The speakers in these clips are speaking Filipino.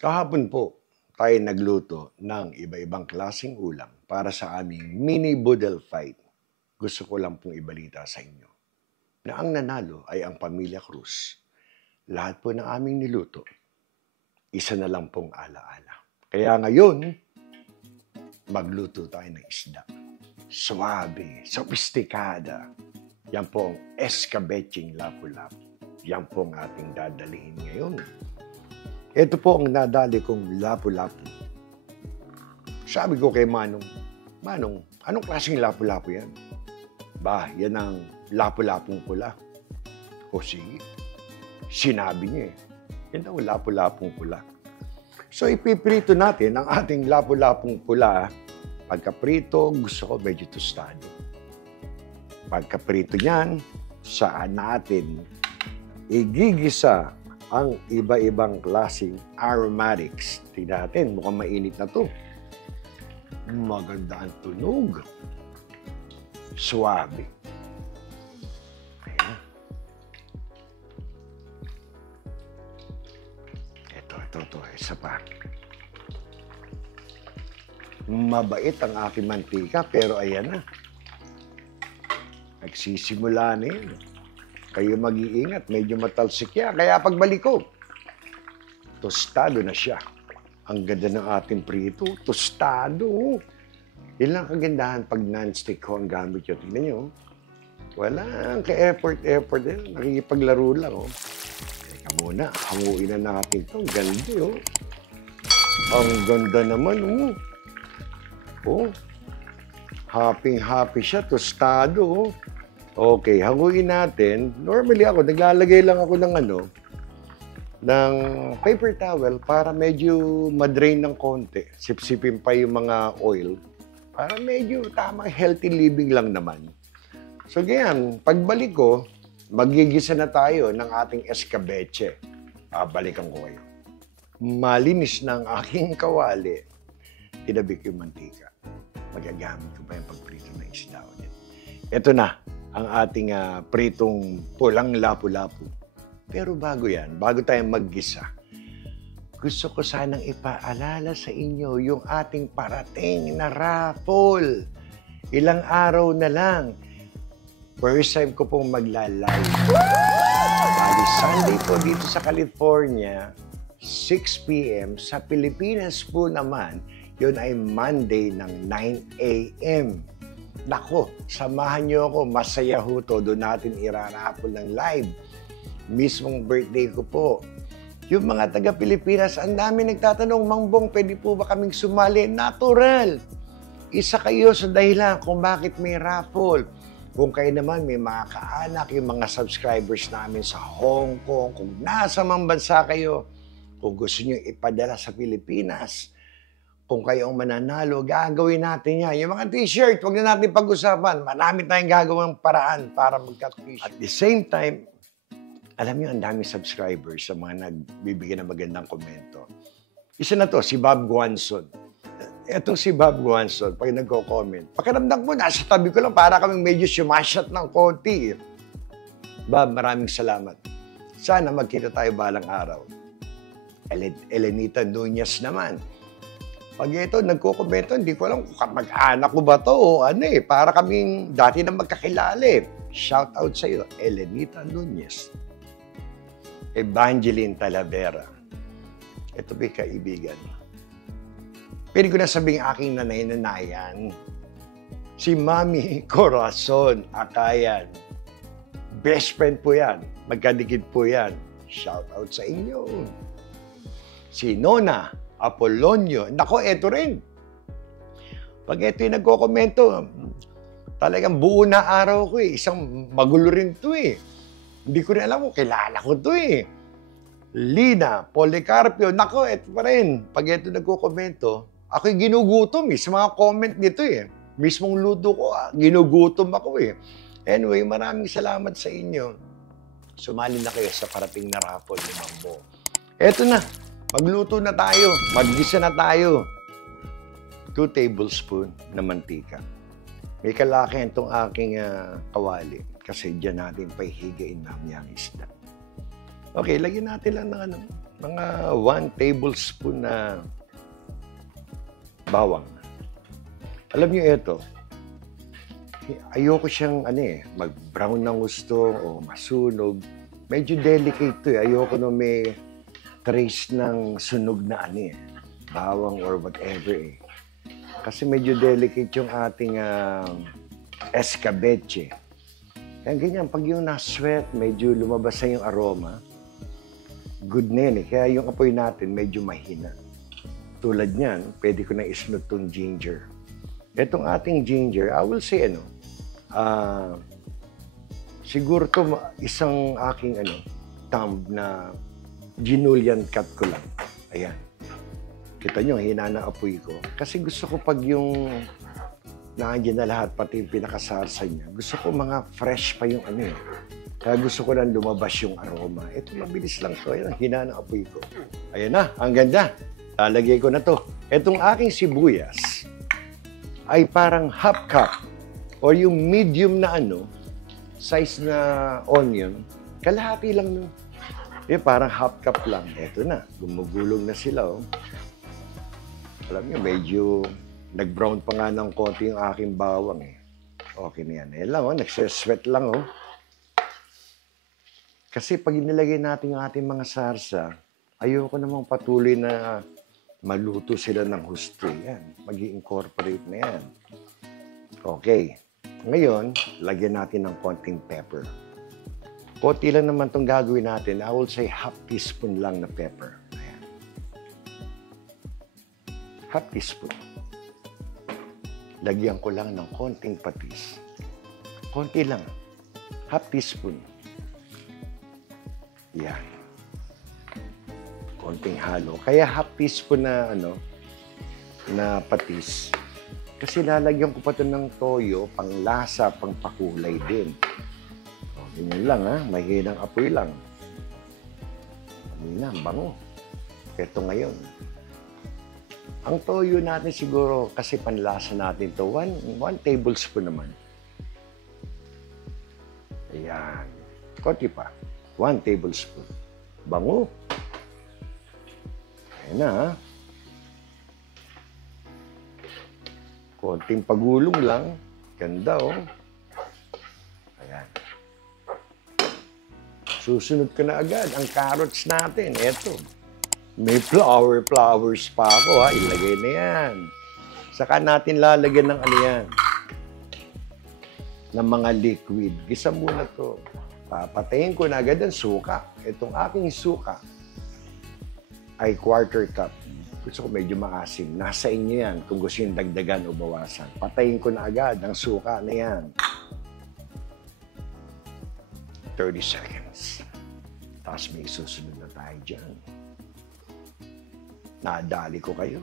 Kahapon po, tayo nagluto ng iba-ibang klaseng ulam para sa aming mini boodle fight. Gusto ko lang pong ibalita sa inyo na ang nanalo ay ang Pamilya Cruz. Lahat po ng aming niluto, isa na lang pong alaala. Kaya ngayon, magluto tayo ng isda. Suwabe, sophisticada. Yan po ang escabeching lapu-lapu. Yan po ang ating dadalhin ngayon. Ito po ang nadali kong lapu-lapu. Sabi ko kay Manong, anong klaseng lapu-lapu yan? Yan ang lapu-lapong pula. O sige, sinabi niya yan daw lapu-lapong pula. So ipiprito natin ang ating lapu-lapong pula. Pagkaprito, gusto ko medyo tostado. Pagkaprito niyan, saan natin igigisa ang iba-ibang klaseng aromatics. Tingnan natin, mukhang mainit na to. Maganda ang tunog. Suwabe. Ayan. Ito, isa pa. Mabait ang aking mantika, pero ayan na. Nagsisimula na yun. Kayo mag-iingat, medyo matalsik yan. Kaya pagbalik ko, tostado na siya. Ang ganda ng ating prito, tostado. Yan lang kagandahan pag non-stick ko ang gamit yun. Tingnan nyo. Walang ka-effort din. Nakikipaglaro lang. Oh. Teka muna, hanguin na natin ito. Ang ganda, oh. Ang ganda naman, oh. Oh. Happy siya, tostado, oh. Okay, hanguin natin. Normally ako, naglalagay lang ako ng paper towel para medyo madrain ng konti. Sipsipin pa yung mga oil. Para medyo tamang healthy living lang naman. So, ganyan, pagbalik ko, magigisa na tayo ng ating escabeche. Balikan ko kayo. Malinis ng aking kawali. Tinabi ko yung mantika. Magagamit ko pa yung pagprito ng isda ulit. Ito na ang ating pritong pulang lapu-lapu. Pero bago yan, bago tayo maggisa, gusto ko sanang ipaalala sa inyo yung ating parating na raffle. Ilang araw na lang. First time ko pong magla-live. Bali Sunday po dito sa California, 6 p.m. Sa Pilipinas po naman, yun ay Monday ng 9 a.m. Nako, samahan niyo ako. Masaya ho to. Doon natin irarapol ng live. Mismong birthday ko po. Yung mga taga-Pilipinas, ang dami nagtatanong, Mang Bong, pwede po ba kaming sumali? Natural! Isa kayo sa dahilan kung bakit may raffle. Kung kayo naman may mga kaanak, yung mga subscribers namin sa Hong Kong, kung nasa mang bansa kayo, kung gusto niyo ipadala sa Pilipinas, kung kayo ang mananalo, gagawin natin yan. Yung mga t-shirt, huwag na natin pag-usapan. Marami tayong gagawang paraan para magka-t-shirt. At the same time, alam niyo, ang daming subscribers sa mga nagbibigyan ng magandang komento. Isa na to, si Bob Guanson. Ito si Bob Guanson, pag nagko-comment, pakiramdam ko, nasa tabi ko lang, para kaming medyo sumasyat ng konti. Bob, maraming salamat. Sana magkita tayo balang araw. Elenita Nunez naman. Pag ito, nagko-komento, hindi ko alam kung mag-anak ko ba to o ano eh. Para kaming dati na magkakilala eh. Shout out sa iyo, Elenita Nunez. Evangeline Talavera. Ito ba kaibigan? Pwede ko na sabing aking nanay-nanayan. Si Mami Corazon Akayan. Best friend po yan. Magkadikit po yan. Shout out sa inyo. Si Nona Apolonio. Nako, eto rin. Pag ito yung nagko-komento, talagang buo na araw ko eh. Isang magulo rin to eh. Hindi ko rin alam kung kilala ko to eh. Lina Policarpio. Nako, eto pa rin. Pag ito nagko-komento, ako'y ginugutom eh. Sa mga comment nito eh. Mismong luto ko, ginugutom ako eh. Anyway, maraming salamat sa inyo. Sumali na kayo sa parating na raffle ni Mambo. Eto na. Magluto na tayo. Maggisa na tayo. 2 tablespoon na mantika. May kalakihan itong aking kawali. Kasi dyan natin pahihigain namin ang isda. Okay, lagyan natin lang ng mga 1 tablespoon na bawang. Alam niyo ito, ayoko siyang mag-brown ng gusto o masunog. Medyo delicate to eh. Ayoko na may trace ng sunog na bawang or whatever eh. Kasi medyo delicate yung ating escabeche. Kaya ganyan, pag yung na-sweat, medyo lumabas na yung aroma, good na yun eh. Kaya yung apoy natin medyo mahina. Tulad niyan, pwede ko na isunod tong ginger. Itong ating ginger, I will say siguro to isang aking thumb na ginulian cut ko lang. Ayan. Kita nyo, hina na apoy ko. Kasi gusto ko pag yung nandiyan na lahat, pati yung pinakasarsa niya, gusto ko mga fresh pa yung Kaya gusto ko lang lumabas yung aroma. Ito, mabilis lang to. Ayan, hina na apoy ko. Ayan na, ang ganda. Lalagay ko na to. Itong aking sibuyas ay parang half cup or yung medium na size na onion, kalahati lang nun. Parang half cup lang. Eto na, gumugulong na sila. Alam niyo, medyo nag-brown pa nga ng konti yung aking bawang eh. Okay na yan. Ayan lang, nagsesweat lang. Kasi pag inilagay natin yung ating mga sarsa, ayoko namang patuloy na maluto sila ng husto. Yan, mag-i-incorporate na yan. Okay. Ngayon, lagyan natin ng konting pepper. Konti lang naman itong gagawin natin. I will say half teaspoon lang na pepper. Ayan. Half teaspoon. Lagyan ko lang ng konting patis. Konti lang. Half teaspoon. Yan. Konting halo. Kaya half teaspoon na na patis. Kasi lalagyan ko pa ito ng toyo, pang lasa, pang pakulay din. Ganyan lang mahinang apoy lang. Mahina, bango. Ito ngayon. Ang toyo natin siguro, kasi panlasa natin to 1 tablespoon naman. Ayan. Konti pa. 1 tablespoon. Bango. Ayan na Konting pagulong lang. Ganda Ayan. Susunod ko na agad ang carrots natin. Eto. May flowers pa ako Ilagay na yan. Saka natin lalagyan ng yan. Ng mga liquid. Gisa muna to. Papatayin ko na agad ang suka. Itong aking suka ay 1/4 cup. Gusto ko medyo maasim. Nasa inyo yan kung gusto yung dagdagan o bawasan. Patayin ko na agad ang suka na yan. 30 seconds. Tapos may susunod na tayo dyan. Nadali ko kayo.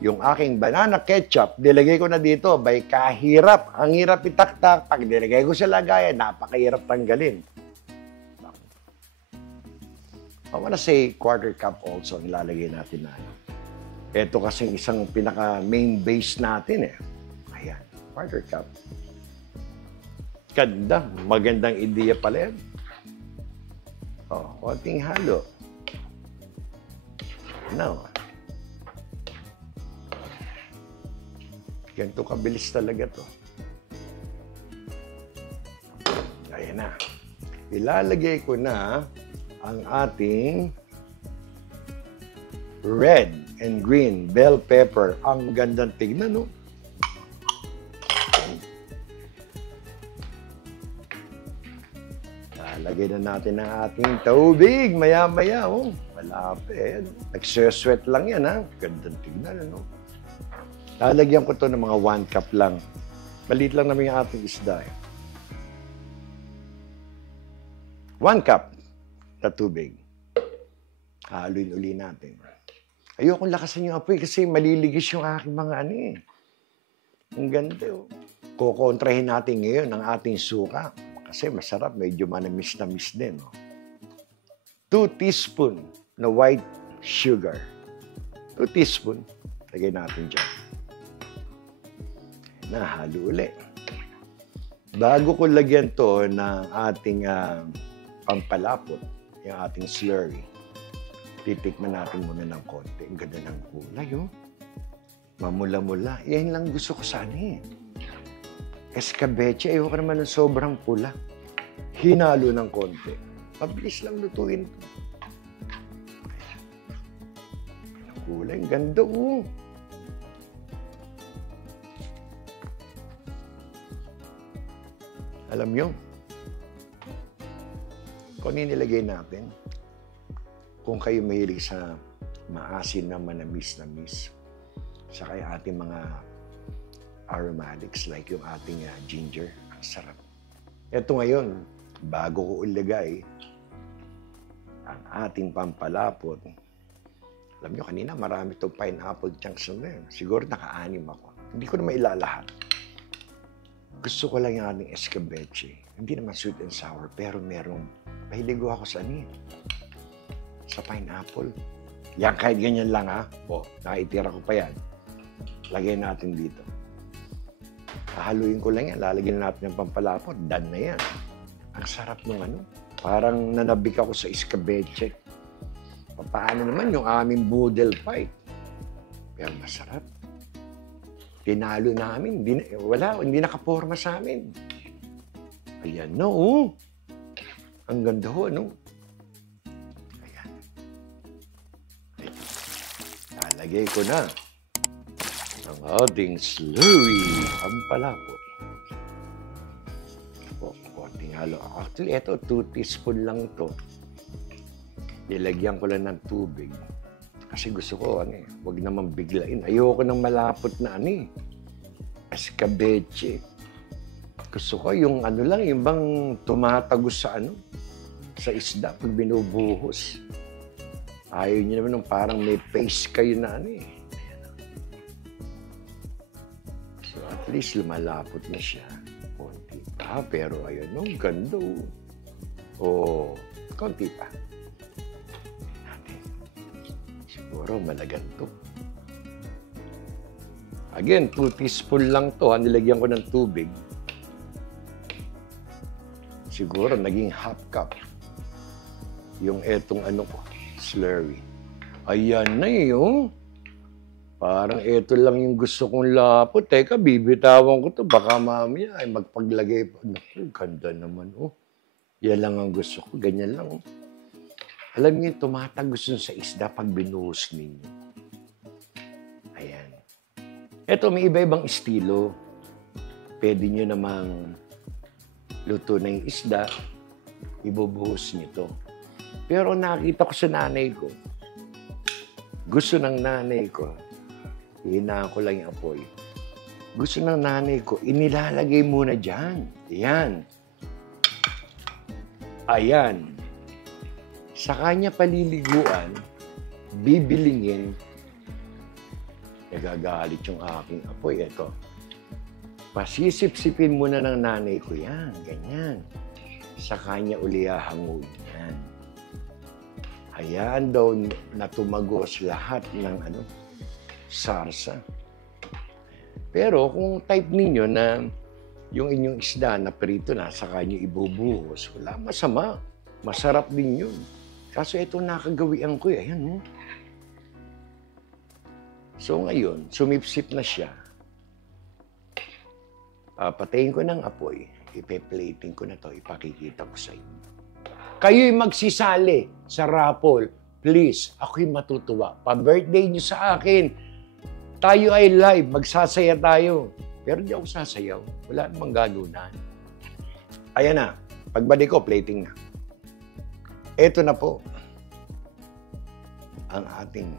Yung aking banana ketchup, nilagay ko na dito. By kahirap. Ang hirap itaktak. Pag nilagay ko sa lagayan, napakahirap tanggalin. I wanna say 1/4 cup also ang ilalagay natin na Ito kasi isang pinaka-main base natin Ayan, 1/4 cup. Ganda, magandang ideya pala yan. Konting halo. Now, ganito kabilis talaga to. Ayan na. Ilalagay ko na ang ating red and green bell pepper. Ang gandang tignan, Lagay na natin ang ating tubig. Maya-maya, malapit. Nagsesweat lang yan, Gandang tignan, Lalagyan ko to ng mga 1 cup lang. Maliit lang naman yung ating isda, 1 cup na tubig. Haluin uli natin. Ayokong lakasan yung apoy kasi maliligis yung aking mga Ang ganda, Kukontrahin natin ngayon ang ating suka. Kasi masarap, medyo manamis-namis din, 2 teaspoon na white sugar. 2 teaspoon. Lagay natin dyan. Nahalo ulit. Bago ko lagyan ng ating pampalapot, yung ating slurry, Titikman natin muna ng konti. Ang ganda ng kulay, oh. Mamula-mula. Yan lang gusto ko sana eh. Escabeche, ayoko naman ng sobrang pula. Hinalo ng konti. Mabilis lang lutuin ito. Ang kulay, ang ganda, oh. Alam nyo, kung ano yung nilagay natin, kung kayo mahilig sa maasin na manamis-namis, saka yung ating mga aromatics like yung ating ginger, ang sarap. Ito ngayon, bago ko ilagay ang ating pampalapot, alam nyo, kanina marami itong pineapple chunks na yun. Siguro naka-anim ako. Hindi ko na mailalahat. Gusto ko lang yung ating escabeche. Hindi naman sweet and sour, pero merong pahiligo ako sa sa pineapple. Yan, kahit ganyan lang ha. O, nakaitira ko pa yan. Lagay natin dito. Hahaluin ko lang yan. Lalagyan natin ng pampalapot. Done na yan. Ang sarap nung ano. Parang nanabik ako sa escabeche. Paano naman yung aming boodle fight? Pero masarap. Tinalo namin. Hindi nakaporma sa amin. Ayan, no. Oh. Ang ganda ho, ano? Ayan. Lalagay ko na ang ating slurry pampalapot. O, konting halo. Actually, ito, 2 teaspoon lang to. Nilagyan ko lang ng tubig. Kasi gusto ko, huwag naman biglain. Ayoko ng malapot na escabeche. Gusto ko yung lang, yung bang tumatagos sa sa isda pag binubuhos. Ayaw niyo naman nung parang may paste kayo na So at least lumalapot na siya. Konti pa, pero ayun, ganda. Oh, konti pa. Siguro malagan to. Again, 2 teaspoon lang to. Nilagyan ko ng tubig. Siguro naging half cup. Yung etong slurry. Ayan na yung. Parang eto lang yung gusto kong lapot. Teka, bibitawan ko to. Baka mamaya ay magpaglagay pa. Naku, ganda naman. Oh. Yan lang ang gusto ko. Ganyan lang. Oh. Alam niyo, tumatagos sa isda pag binuhos ninyo. Ayan. Ito, may iba-ibang estilo. Pwede nyo namang luto na yung isda, ibubuhos nyo to. Pero nakita ko sa nanay ko, gusto ng nanay ko, hinaan ko lang yung apoy. Gusto ng nanay ko, inilalagay muna dyan. Ayan. Ayan. Sa kanya paliliguan, bibilingin, nagagalit yung aking apoy. Ito, pasisip-sipin muna ng nanay ko yan, ganyan. Sa kanya uli hahanguin yan. Hayaan daw na tumagos lahat ng sarsa. Pero kung type ninyo na yung inyong isda na prito na sa kanya ibubuhos, wala masama. Masarap din yun. Kaso ito nakagawian ko ayan. So ngayon, sumipsip na siya. Patayin ko ng apoy. Ipe-plating ko na to. Ipakikita ko sa inyo. Kayo'y magsisali sa raffle. Please, ako'y matutuwa. Pa-birthday niyo sa akin. Tayo ay live. Magsasaya tayo. Pero di ako sasayaw. Wala namang ganunan. Ayan na. Pagbalik ko, plating na. Ito na po ang ating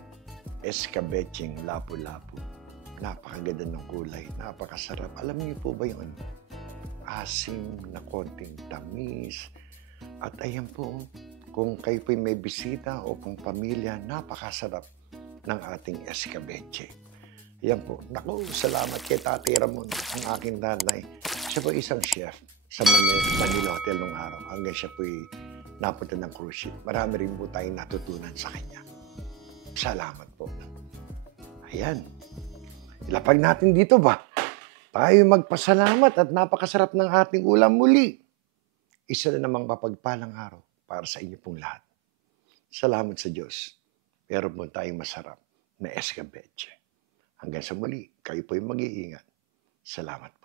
escabecheng lapu-lapu. Napakaganda ng kulay, napakasarap. Alam niyo po ba yung asim na konting tamis? At ayan po, kung kayo po'y may bisita o kung pamilya, napakasarap ng ating escabeche. Ayan po. Naku, salamat kay Tatay Ramon, ang aking nanay. Siya po isang chef sa Manila Hotel nung araw. Hanggang siya po'y napunta ng cruise ship. Marami rin po tayong natutunan sa kanya. Salamat po. Ayan. Ilapag natin dito ba? Tayo magpasalamat at napakasarap ng ating ulam muli. Isa na namang mapagpalang araw para sa inyo pong lahat. Salamat sa Diyos. meron po tayong masarap na escabeche. Hanggang sa muli, kayo po'y mag-iingat. Salamat.